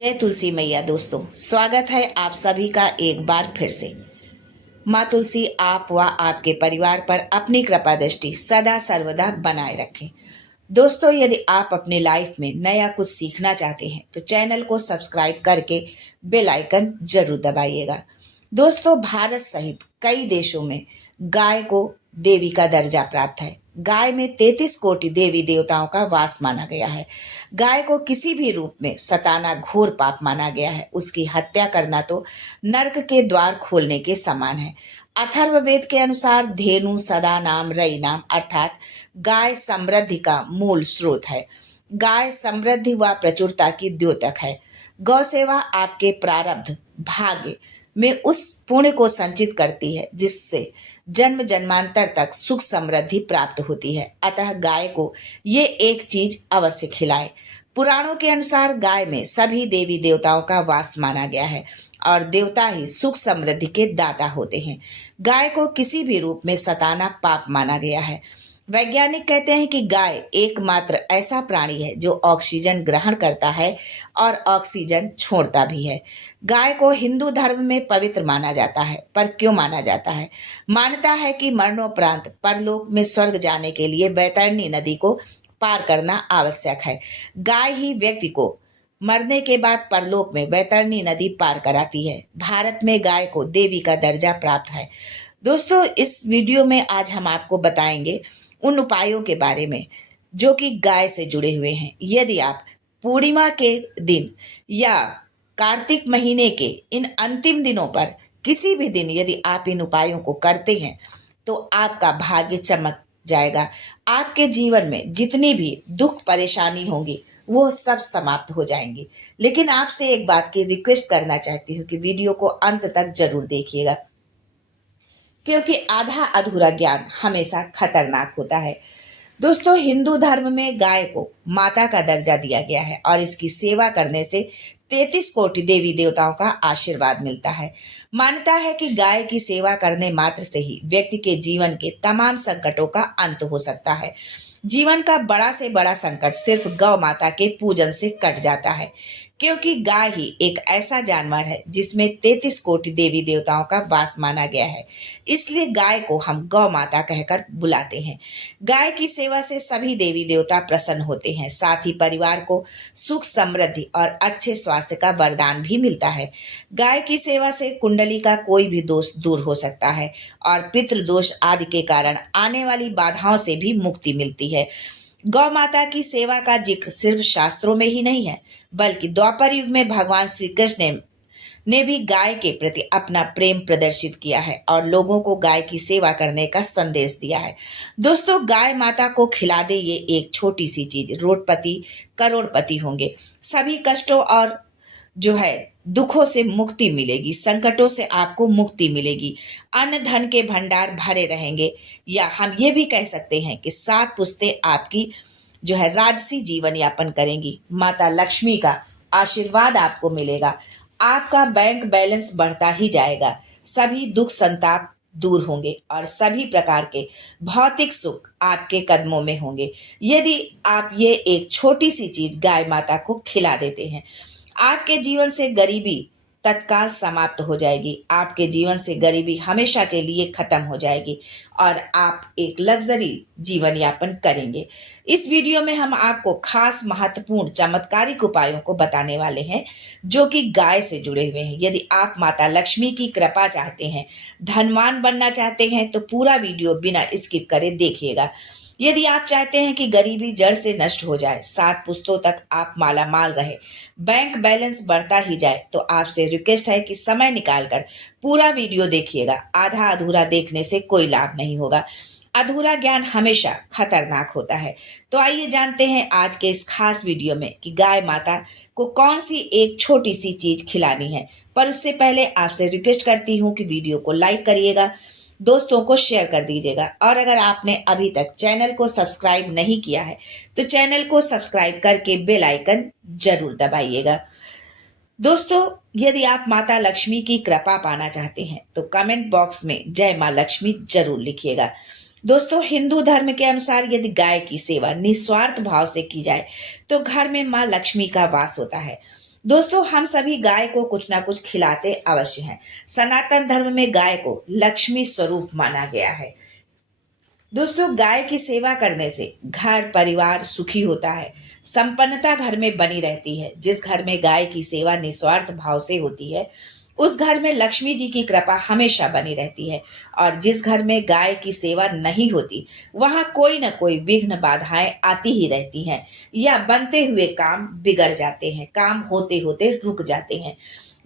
जय तुलसी मैया। दोस्तों, स्वागत है आप सभी का एक बार फिर से। माँ तुलसी आप व आपके परिवार पर अपनी कृपा दृष्टि सदा सर्वदा बनाए रखें। दोस्तों, यदि आप अपनी लाइफ में नया कुछ सीखना चाहते हैं तो चैनल को सब्सक्राइब करके बेल आइकन जरूर दबाइएगा। दोस्तों, भारत सहित कई देशों में गाय को देवी का दर्जा प्राप्त है। गाय में 33 कोटि देवी देवताओं का वास माना गया है। गाय को किसी भी रूप में सताना घोर पाप माना गया है। उसकी हत्या करना तो नरक के द्वार खोलने के समान है। अथर्ववेद के अनुसार धेनु सदा नाम रई नाम अर्थात गाय समृद्धि का मूल स्रोत है। गाय समृद्धि व प्रचुरता की द्योतक है। गौ सेवा आपके प्रारब्ध भाग्य में उस पुण्य को संचित करती है जिससे जन्म जन्मांतर तक सुख समृद्धि प्राप्त होती है। अतः गाय को ये एक चीज अवश्य खिलाएं। पुराणों के अनुसार गाय में सभी देवी देवताओं का वास माना गया है और देवता ही सुख समृद्धि के दाता होते हैं। गाय को किसी भी रूप में सताना पाप माना गया है। वैज्ञानिक कहते हैं कि गाय एकमात्र ऐसा प्राणी है जो ऑक्सीजन ग्रहण करता है और ऑक्सीजन छोड़ता भी है। गाय को हिंदू धर्म में पवित्र माना जाता है। पर क्यों माना जाता है? मान्यता है कि मरणोपरांत परलोक में स्वर्ग जाने के लिए वैतरणी नदी को पार करना आवश्यक है। गाय ही व्यक्ति को मरने के बाद परलोक में वैतरणी नदी पार कराती है। भारत में गाय को देवी का दर्जा प्राप्त है। दोस्तों, इस वीडियो में आज हम आपको बताएंगे उन उपायों के बारे में जो कि गाय से जुड़े हुए हैं। यदि आप पूर्णिमा के दिन या कार्तिक महीने के इन अंतिम दिनों पर किसी भी दिन यदि आप इन उपायों को करते हैं तो आपका भाग्य चमक जाएगा। आपके जीवन में जितनी भी दुख परेशानी होंगी वो सब समाप्त हो जाएंगी। लेकिन आपसे एक बात की रिक्वेस्ट करना चाहती हूँ कि वीडियो को अंत तक जरूर देखिएगा, क्योंकि आधा अधूरा ज्ञान हमेशा खतरनाक होता है। दोस्तों, हिंदू धर्म में गाय को माता का दर्जा दिया गया है और इसकी सेवा करने से 33 कोटि देवी देवताओं का आशीर्वाद मिलता है। मान्यता है कि गाय की सेवा करने मात्र से ही व्यक्ति के जीवन के तमाम संकटों का अंत हो सकता है। जीवन का बड़ा से बड़ा संकट सिर्फ गौ माता के पूजन से कट जाता है, क्योंकि गाय ही एक ऐसा जानवर है जिसमें 33 कोटि देवी देवताओं का वास माना गया है। इसलिए गाय को हम गौ माता कहकर बुलाते हैं। गाय की सेवा से सभी देवी देवता प्रसन्न होते हैं। साथ ही परिवार को सुख समृद्धि और अच्छे स्वास्थ्य का वरदान भी मिलता है। गाय की सेवा से कुंडली का कोई भी दोष दूर हो सकता है और पितृ दोष आदि के कारण आने वाली बाधाओं से भी मुक्ति मिलती है। गौ माता की सेवा का जिक्र सिर्फ शास्त्रों में ही नहीं है, बल्कि द्वापर युग में भगवान श्री कृष्ण ने भी गाय के प्रति अपना प्रेम प्रदर्शित किया है और लोगों को गाय की सेवा करने का संदेश दिया है। दोस्तों, गाय माता को खिला दे ये एक छोटी सी चीज, रोडपति करोड़पति होंगे। सभी कष्टों और जो है दुखों से मुक्ति मिलेगी, संकटों से आपको मुक्ति मिलेगी, अन्न धन के भंडार भरे रहेंगे, या हम ये भी कह सकते हैं कि 7 पुश्तें आपकी जो है राजसी जीवन यापन करेंगी। माता लक्ष्मी का आशीर्वाद आपको मिलेगा। आपका बैंक बैलेंस बढ़ता ही जाएगा। सभी दुख संताप दूर होंगे और सभी प्रकार के भौतिक सुख आपके कदमों में होंगे यदि आप ये एक छोटी सी चीज गाय माता को खिला देते हैं। आपके जीवन से गरीबी तत्काल समाप्त हो जाएगी। आपके जीवन से गरीबी हमेशा के लिए खत्म हो जाएगी और आप एक लग्जरी जीवन यापन करेंगे। इस वीडियो में हम आपको खास महत्वपूर्ण चमत्कारिक उपायों को बताने वाले हैं जो कि गाय से जुड़े हुए हैं। यदि आप माता लक्ष्मी की कृपा चाहते हैं, धनवान बनना चाहते हैं तो पूरा वीडियो बिना स्किप करे देखिएगा। यदि आप चाहते हैं कि गरीबी जड़ से नष्ट हो जाए, 7 पुश्तों तक आप माला माल रहे, बैंक बैलेंस बढ़ता ही जाए, तो आपसे रिक्वेस्ट है कि समय निकालकर पूरा वीडियो देखिएगा। आधा अधूरा देखने से कोई लाभ नहीं होगा। अधूरा ज्ञान हमेशा खतरनाक होता है। तो आइए जानते हैं आज के इस खास वीडियो में कि गाय माता को कौन सी एक छोटी सी चीज खिलानी है। पर उससे पहले आपसे रिक्वेस्ट करती हूँ कि वीडियो को लाइक करिएगा, दोस्तों को शेयर कर दीजिएगा, और अगर आपने अभी तक चैनल को सब्सक्राइब नहीं किया है तो चैनल को सब्सक्राइब करके बेल आइकन जरूर दबाइएगा। दोस्तों, यदि आप माता लक्ष्मी की कृपा पाना चाहते हैं तो कमेंट बॉक्स में जय मां लक्ष्मी जरूर लिखिएगा। दोस्तों, हिंदू धर्म के अनुसार यदि गाय की सेवा निस्वार्थ भाव से की जाए तो घर में मां लक्ष्मी का वास होता है। दोस्तों, हम सभी गाय को कुछ ना कुछ खिलाते अवश्य हैं। सनातन धर्म में गाय को लक्ष्मी स्वरूप माना गया है। दोस्तों, गाय की सेवा करने से घर परिवार सुखी होता है, संपन्नता घर में बनी रहती है। जिस घर में गाय की सेवा निस्वार्थ भाव से होती है, उस घर में लक्ष्मी जी की कृपा हमेशा बनी रहती है। और जिस घर में गाय की सेवा नहीं होती, वहां कोई न कोई विघ्न बाधाएं आती ही रहती हैं, या बनते हुए काम बिगड़ जाते हैं, काम होते होते रुक जाते हैं।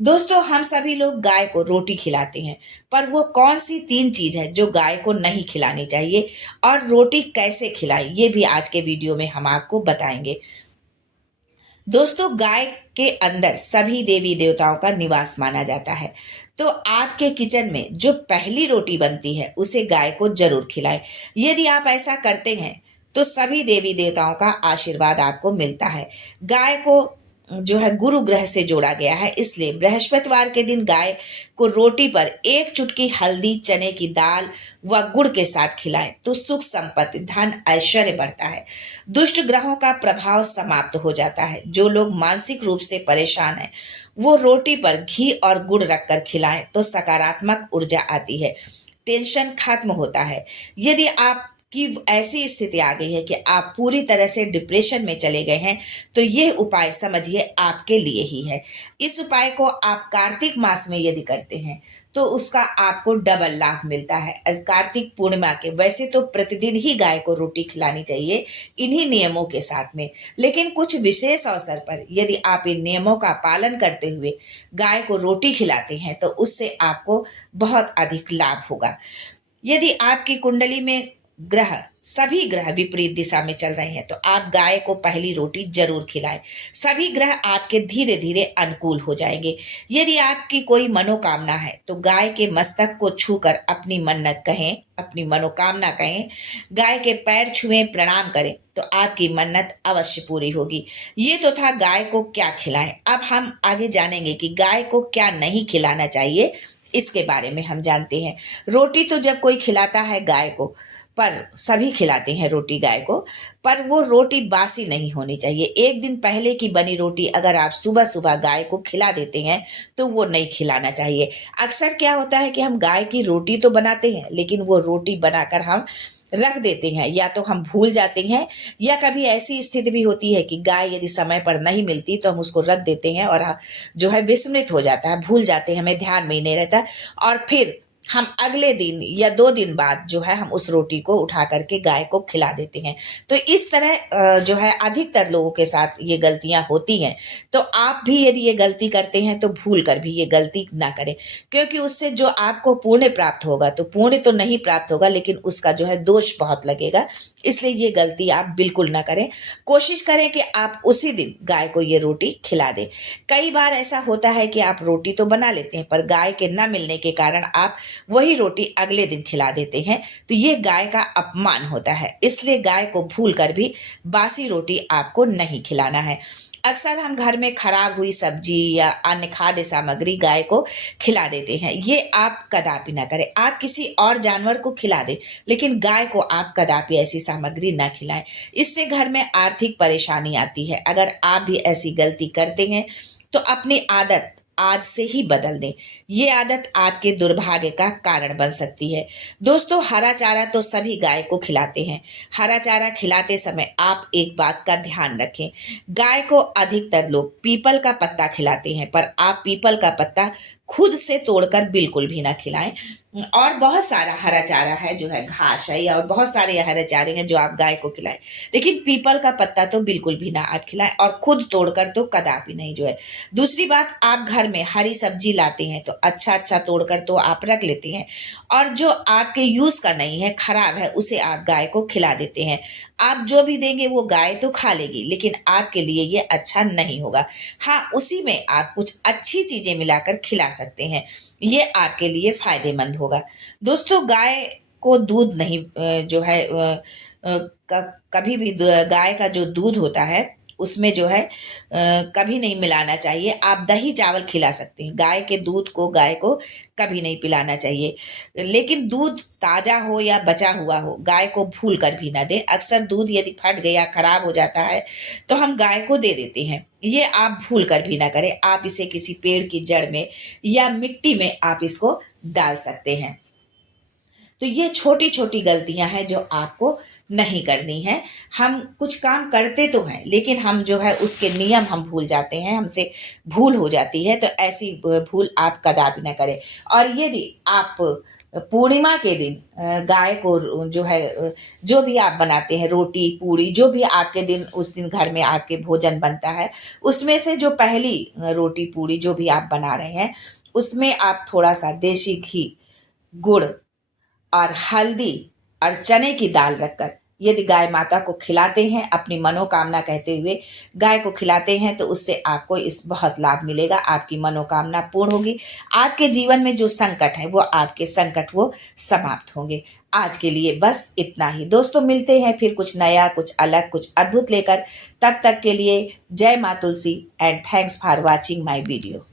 दोस्तों, हम सभी लोग गाय को रोटी खिलाते हैं, पर वो कौन सी 3 चीज है जो गाय को नहीं खिलानी चाहिए, और रोटी कैसे खिलाएं, ये भी आज के वीडियो में हम आपको बताएंगे। दोस्तों, गाय के अंदर सभी देवी देवताओं का निवास माना जाता है। तो आपके किचन में जो पहली रोटी बनती है, उसे गाय को जरूर खिलाएं। यदि आप ऐसा करते हैं तो सभी देवी देवताओं का आशीर्वाद आपको मिलता है। गाय को जो है गुरु ग्रह से जोड़ा गया है, इसलिए बृहस्पतिवार के दिन गाय को रोटी पर 1 चुटकी हल्दी, चने की दाल व गुड़ के साथ खिलाएं तो सुख संपत्ति, धन, ऐश्वर्य बढ़ता है। दुष्ट ग्रहों का प्रभाव समाप्त हो जाता है। जो लोग मानसिक रूप से परेशान हैं, वो रोटी पर घी और गुड़ रखकर खिलाएं तो सकारात्मक ऊर्जा आती है, टेंशन खत्म होता है। यदि आप कि ऐसी स्थिति आ गई है कि आप पूरी तरह से डिप्रेशन में चले गए हैं, तो ये उपाय समझिए आपके लिए ही है। इस उपाय को आप कार्तिक मास में यदि करते हैं तो उसका आपको डबल लाभ मिलता है। और कार्तिक पूर्णिमा के वैसे तो प्रतिदिन ही गाय को रोटी खिलानी चाहिए इन्हीं नियमों के साथ में, लेकिन कुछ विशेष अवसर पर यदि आप इन नियमों का पालन करते हुए गाय को रोटी खिलाते हैं तो उससे आपको बहुत अधिक लाभ होगा। यदि आपकी कुंडली में ग्रह सभी ग्रह विपरीत दिशा में चल रहे हैं तो आप गाय को पहली रोटी जरूर खिलाएं। सभी ग्रह आपके धीरे धीरे अनुकूल हो जाएंगे। यदि आपकी कोई मनोकामना है तो गाय के मस्तक को छूकर अपनी मन्नत कहें, अपनी मनोकामना कहें, गाय के पैर छुएं, प्रणाम करें तो आपकी मन्नत अवश्य पूरी होगी। ये तो था गाय को क्या खिलाएं। अब हम आगे जानेंगे कि गाय को क्या नहीं खिलाना चाहिए, इसके बारे में हम जानते हैं। रोटी तो जब कोई खिलाता है गाय को, पर सभी खिलाते हैं रोटी गाय को, पर वो रोटी बासी नहीं होनी चाहिए। 1 दिन पहले की बनी रोटी अगर आप सुबह सुबह गाय को खिला देते हैं तो वो नहीं खिलाना चाहिए। अक्सर क्या होता है कि हम गाय की रोटी तो बनाते हैं, लेकिन वो रोटी बनाकर हम रख देते हैं, या तो हम भूल जाते हैं, या कभी ऐसी स्थिति भी होती है कि गाय यदि समय पर नहीं मिलती तो हम उसको रख देते हैं और जो है विस्मृत हो जाता है, भूल जाते हैं, हमें ध्यान में ही नहीं रहता, और फिर हम अगले दिन या 2 दिन बाद जो है हम उस रोटी को उठा करके गाय को खिला देते हैं। तो इस तरह जो है अधिकतर लोगों के साथ ये गलतियां होती हैं। तो आप भी यदि ये गलती करते हैं तो भूल कर भी ये गलती ना करें, क्योंकि उससे जो आपको पुण्य प्राप्त होगा, तो पुण्य तो नहीं प्राप्त होगा लेकिन उसका जो है दोष बहुत लगेगा। इसलिए ये गलती आप बिल्कुल ना करें। कोशिश करें कि आप उसी दिन गाय को ये रोटी खिला दें। कई बार ऐसा होता है कि आप रोटी तो बना लेते हैं, पर गाय के न मिलने के कारण आप वही रोटी अगले दिन खिला देते हैं, तो ये गाय का अपमान होता है। इसलिए गाय को भूल कर भी बासी रोटी आपको नहीं खिलाना है। अक्सर हम घर में खराब हुई सब्जी या अन्य खाद्य सामग्री गाय को खिला देते हैं। ये आप कदापि ना करें। आप किसी और जानवर को खिला दें, लेकिन गाय को आप कदापि ऐसी सामग्री ना खिलाएं। इससे घर में आर्थिक परेशानी आती है। अगर आप भी ऐसी गलती करते हैं तो अपनी आदत आज से ही बदल दें। ये आदत आपके दुर्भाग्य का कारण बन सकती है। दोस्तों, हरा चारा तो सभी गाय को खिलाते हैं। हरा चारा खिलाते समय आप एक बात का ध्यान रखें। गाय को अधिकतर लोग पीपल का पत्ता खिलाते हैं, पर आप पीपल का पत्ता खुद से तोड़कर बिल्कुल भी ना खिलाएं। और बहुत सारा हरा चारा है जो है घास है, या और बहुत सारे हरे चारे हैं जो आप गाय को खिलाएं, लेकिन पीपल का पत्ता तो बिल्कुल भी ना आप खिलाएं, और खुद तोड़कर तो कदापि नहीं जो है। दूसरी बात, आप घर में हरी सब्जी लाते हैं तो अच्छा अच्छा तोड़कर तो आप रख लेते हैं, और जो आपके यूज का नहीं है, खराब है, उसे आप गाय को खिला देते हैं। आप जो भी देंगे वो गाय तो खा लेगी, लेकिन आपके लिए ये अच्छा नहीं होगा। हाँ, उसी में आप कुछ अच्छी चीजें मिलाकर खिला सकते हैं, ये आपके लिए फायदेमंद होगा। दोस्तों, गाय को दूध नहीं जो है कभी भी गाय का जो दूध होता है उसमें जो है कभी नहीं मिलाना चाहिए। आप दही चावल खिला सकते हैं, गाय के दूध को गाय को कभी नहीं पिलाना चाहिए। लेकिन दूध ताज़ा हो या बचा हुआ हो, गाय को भूल कर भी ना दें। अक्सर दूध यदि फट गया, खराब हो जाता है, तो हम गाय को दे देते हैं। ये आप भूल कर भी ना करें। आप इसे किसी पेड़ की जड़ में या मिट्टी में आप इसको डाल सकते हैं। तो ये छोटी छोटी गलतियां हैं जो आपको नहीं करनी है। हम कुछ काम करते तो हैं, लेकिन हम जो है उसके नियम हम भूल जाते हैं, हमसे भूल हो जाती है। तो ऐसी भूल आप कदापि ना करें। और यदि आप पूर्णिमा के दिन गाय को जो है जो भी आप बनाते हैं, रोटी पूड़ी, जो भी आपके दिन उस दिन घर में आपके भोजन बनता है, उसमें से जो पहली रोटी पूड़ी जो भी आप बना रहे हैं, उसमें आप थोड़ा सा देसी घी, गुड़ और हल्दी और चने की दाल रखकर यदि गाय माता को खिलाते हैं, अपनी मनोकामना कहते हुए गाय को खिलाते हैं, तो उससे आपको इस बहुत लाभ मिलेगा। आपकी मनोकामना पूर्ण होगी। आपके जीवन में जो संकट है वो आपके संकट वो समाप्त होंगे। आज के लिए बस इतना ही दोस्तों। मिलते हैं फिर कुछ नया, कुछ अलग, कुछ अद्भुत लेकर। तब तक के लिए जय माँ Tulsi and thanks for watching my video.